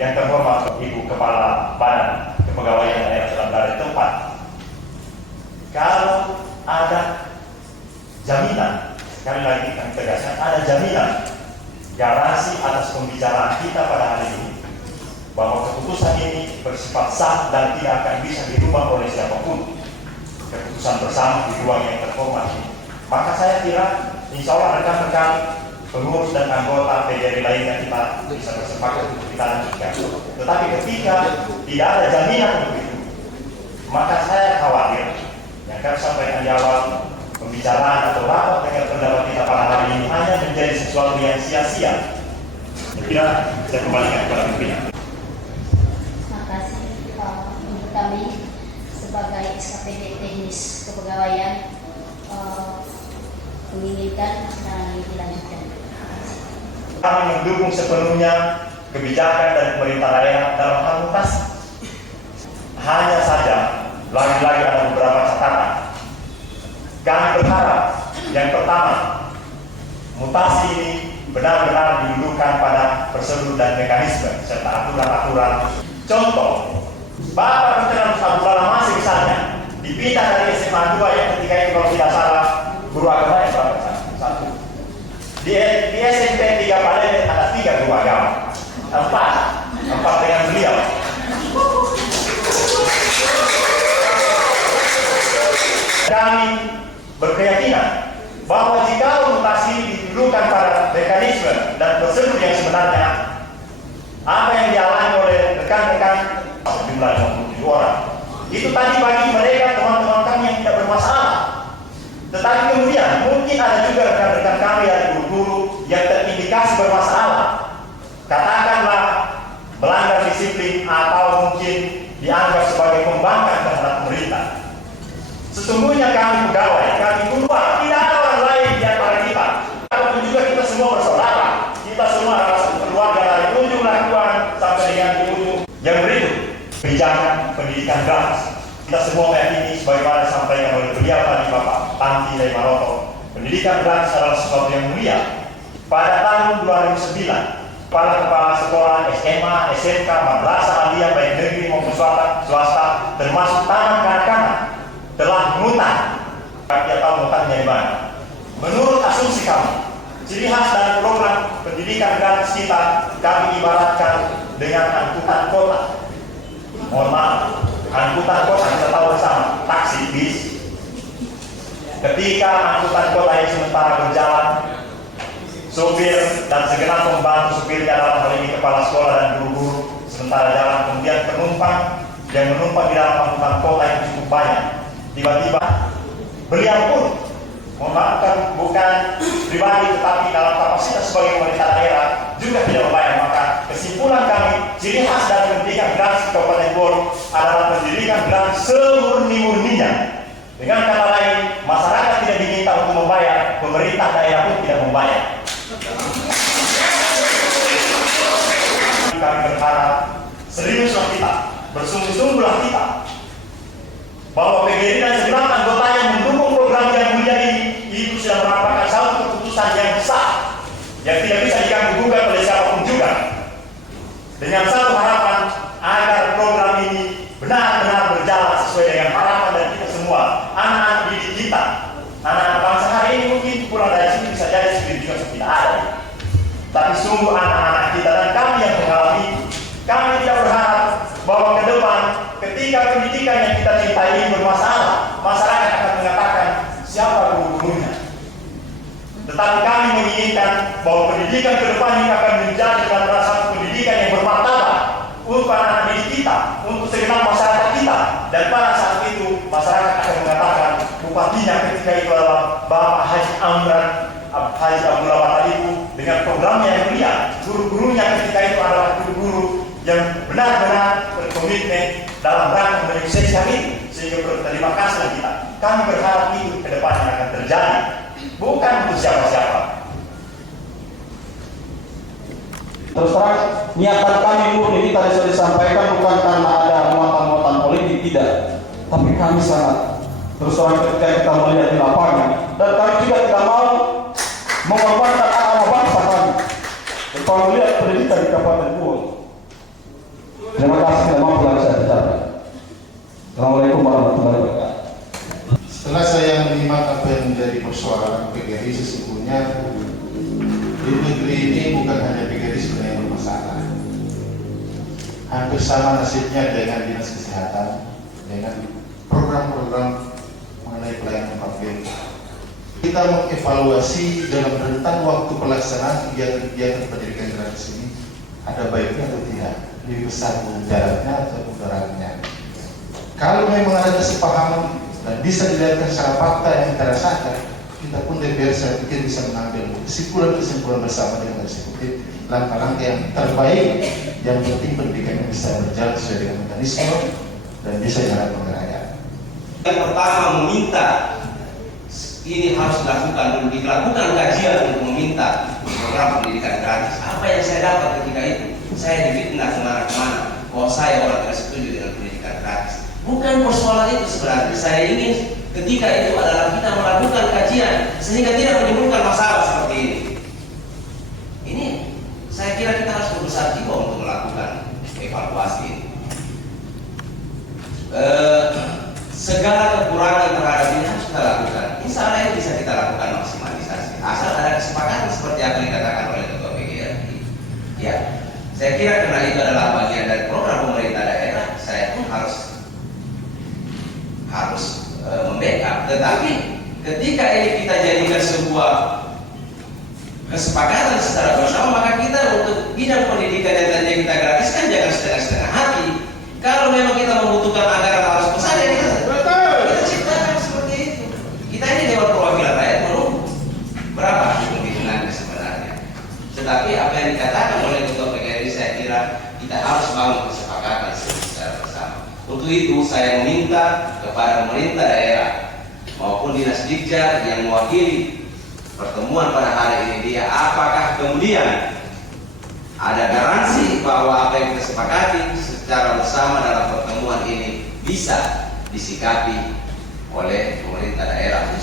yang terhormat Ibu Kepala Badan Kepegawaian Daerah Selantar tempat, kalau ada jaminan, sekali lagi kami tegaskan, ada jaminan garansi atas pembicaraan kita pada hari ini bahwa keputusan ini bersifat sah dan tidak akan bisa dirubah oleh siapapun, keputusan bersama di ruang yang terhormat ini, maka saya kira insya Allah rekan-rekan pengurus dan anggota PGRI lainnya kita bisa bersepakat untuk kita lanjutkan. Tetapi ketika tidak ada jaminan untuk itu, maka saya khawatir yang kami sampaikan di awal, pembicaraan atau rapat dengan pendapat kita pada hari ini hanya menjadi sesuatu yang sia-sia. Saya kira saya kembalikan kepada pimpinan. Terima kasih untuk kami sebagai SKPD teknis kepegawaian menginginkan acara ini dilanjutkan. Kami mendukung sepenuhnya kebijakan dari pemerintah daerah dalam hal mutasi. Hanya saja, lagi-lagi ada beberapa catatan. Kami berharap yang pertama, mutasi ini benar-benar didudukan pada prosedur dan mekanisme serta aturan-aturan. Contoh, Bapak Dr. Abdullah Masih misalnya dipindah dari SMA 2 yang ketika itu kalau tidak salah guru agama yang berapa? Satu. Di SMP 3 Palembang ada 3 guru agama, 4 dengan beliau. Kami berkeyakinan bahwa jika mutasi ini didudukan pada mekanisme dan prosedur yang sebenarnya, apa yang dialami oleh rekan-rekan jumlah 57 orang itu tadi bagi mereka teman-teman kami yang tidak bermasalah. Tetapi kemudian mungkin ada juga rekan-rekan kami dari guru-guru yang terindikasi bermasalah, katakanlah melanggar disiplin atau mungkin dianggap sebagai pembangkang terhadap pemerintah. Sesungguhnya kami pegawai, kami guru, tidak ada orang lain di antara kita. Tapi juga kita semua bersaudara. Kita semua adalah satu keluarga dari ujung lakuan sampai dengan ujung yang berikut. Kebijakan pendidikan gratis. Kita semua meyakini sebagaimana disampaikan oleh beliau tadi Bapak Tanti dari Maroto, pendidikan gratis adalah sesuatu yang mulia. Pada tahun 2009, kepala sekolah SMA, SMK, madrasah aliyah baik negeri maupun swasta, termasuk taman kanak-kanak, telah mengutang. Kita tahu mutangnya di mana. Menurut asumsi kami, ciri khas dari program pendidikan gratis kita, kami ibaratkan dengan angkutan kota. Mohon maaf, angkutan kota kita tahu bersama, taksi, bis. Ketika angkutan kota yang sementara berjalan, sopir dan segenap pembantu sopirnya dalam hal ini kepala sekolah dan guru-guru sementara jalan, kemudian penumpang yang menumpang di dalam angkutan kota yang cukup banyak. Tiba-tiba beliau pun bukan pribadi tetapi dalam kapasitas sebagai pemerintah daerah juga tidak membayar. Maka kesimpulan kami, ciri khas dari pendidikan gratis Kabupaten Bogor adalah pendidikan gratis semurni-murninya. Dengan kata lain, masyarakat tidak diminta untuk membayar, pemerintah daerah pun tidak membayar. Kami berharap seriuslah kita, bersungguh-sungguhlah kita, bahwa PGRI dan segenap anggota yang mendukung program yang mulia ini itu sudah merupakan satu keputusan yang sah, yang tidak bisa diganggu-gugat oleh siapapun juga. Dengan satu harapan agar program ini benar-benar berjalan sesuai dengan harapan dari kita semua, anak-anak didik kita, anak-anak bangsa hari ini. Mungkin pulang dari sini bisa jadi seperti juga tidak ada, tapi sungguh anak-anak kita dan kami yang mengalami, kami tidak berharap bahwa ke depan ketika pendidikan yang kita cintai ini bermasalah, masyarakat akan mengatakan siapa guru-gurunya. Tetapi kami menginginkan bahwa pendidikan ke depan ini akan menjadi satu pendidikan yang bermartabat untuk anak-anak didik kita, untuk segenap masyarakat kita. Dan pada saat itu masyarakat akan mengatakan bupatinya ketika itu adalah Bapak Haji Amran Haji Abdullah Batalibu dengan programnya yang mulia. Guru-gurunya ketika itu adalah guru-guru yang benar-benar berkomitmen dalam rangka menyuksesi hari ini, sehingga berterima kasih kita. Kami berharap itu ke depan yang akan terjadi, bukan untuk siapa-siapa. Terus terang, niatan kami murni tadi sudah disampaikan bukan karena ada muatan-muatan politik, tidak. Tapi kami sangat terus terang ketika kita melihat di lapangan, dan kami juga tidak mau mengorbankan anak-anak bangsa kami. Dan kalau melihat pendidikan di Kabupaten Bogor, Terima kasih, tidak mampu lagi saya bicara. Assalamualaikum warahmatullahi wabarakatuh. Setelah saya menyimak apa yang menjadi persoalan PGRI, sesungguhnya di negeri ini bukan hanya PGRI sebenarnya yang bermasalah. Hampir sama nasibnya dengan dinas kesehatan, dengan program-program mengenai pelayanan publik. Kita mengevaluasi dalam rentang waktu pelaksanaan kegiatan pendidikan gratis ini ada baiknya atau tidak, lebih besar jaraknya atau mudaratnya. Kalau memang ada kesepahaman dan bisa dilihatkan secara fakta yang kita rasakan, kita pun DPR saya pikir bisa mengambil kesimpulan bersama dengan eksekutif langkah-langkah yang terbaik. Yang penting pendidikannya bisa berjalan sesuai dengan mekanisme dan bisa jalan pengerayaan. Yang pertama meminta ini harus dilakukan kajian untuk meminta program pendidikan gratis. Apa yang saya dapat ketika itu? Saya difitnah kemana-kemana bahwa saya orang tidak setuju dengan pendidikan gratis. Bukan persoalan itu sebenarnya. Saya ingin ketika itu adalah kita melakukan kajian sehingga tidak menimbulkan masalah seperti ini. Ini saya kira kita harus berbesar jiwa untuk melakukan evaluasi ini. Segala kekurangan terhadap ini harus kita lakukan. Insya Allah ini bisa kita lakukan maksimalisasi. Asal ada kesepakatan seperti yang dikatakan oleh Ketua PGRI. Ya, saya kira karena itu adalah bagian dari program pemerintah daerah, saya pun harus membackup. Tetapi ketika ini kita jadikan sebuah kesepakatan secara bersama, maka kita untuk bidang pendidikan yang tadinya kita gratiskan jangan setengah-setengah hati. Kalau memang kita membutuhkan anggaran harus besar, ya kita ciptakan seperti itu. Kita ini Dewan Perwakilan Rakyat menunggu berapa hitung-hitungannya sebenarnya. Tetapi apa yang dikatakan oleh Ketua PGRI, saya kira kita harus bangun kesepakatan secara bersama. Untuk itu saya meminta kepada pemerintah daerah maupun dinas Dikjar yang mewakili pertemuan pada hari ini, dia apakah kemudian ada garansi bahwa apa yang kita sepakati secara bersama dalam pertemuan ini bisa disikapi oleh pemerintah daerah.